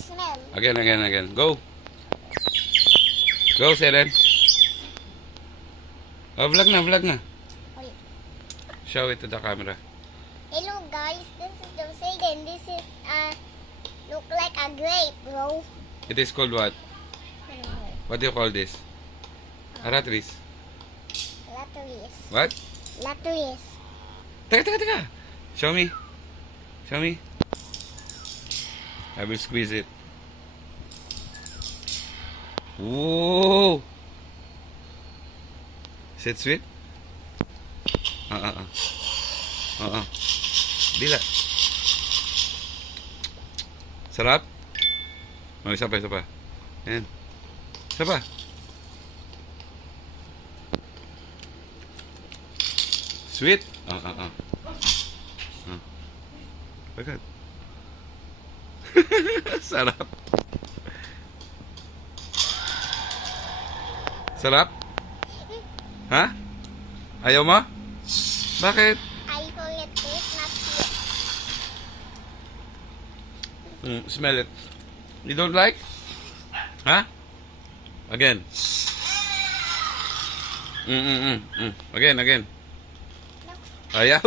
smell. Again. Go. Go, Seren. Oh, vlog na. Wait. Show it to the camera. Hello guys, this is Jose and this is look like a grape, bro. It is called what? What do you call this? Aratris. Latteries. What? Latteries. Teka. Show me. I will squeeze it. Whoa! Is it sweet? Dila. Sarap? Oh, isa pa. Ayan. Isa pa. Sweet? Agad. Sarap. Sarap? Ha? Ayaw mo? Bakit? I forget this, not sweet. Smell it. You don't like? Ha? Again. Again. Ayaw.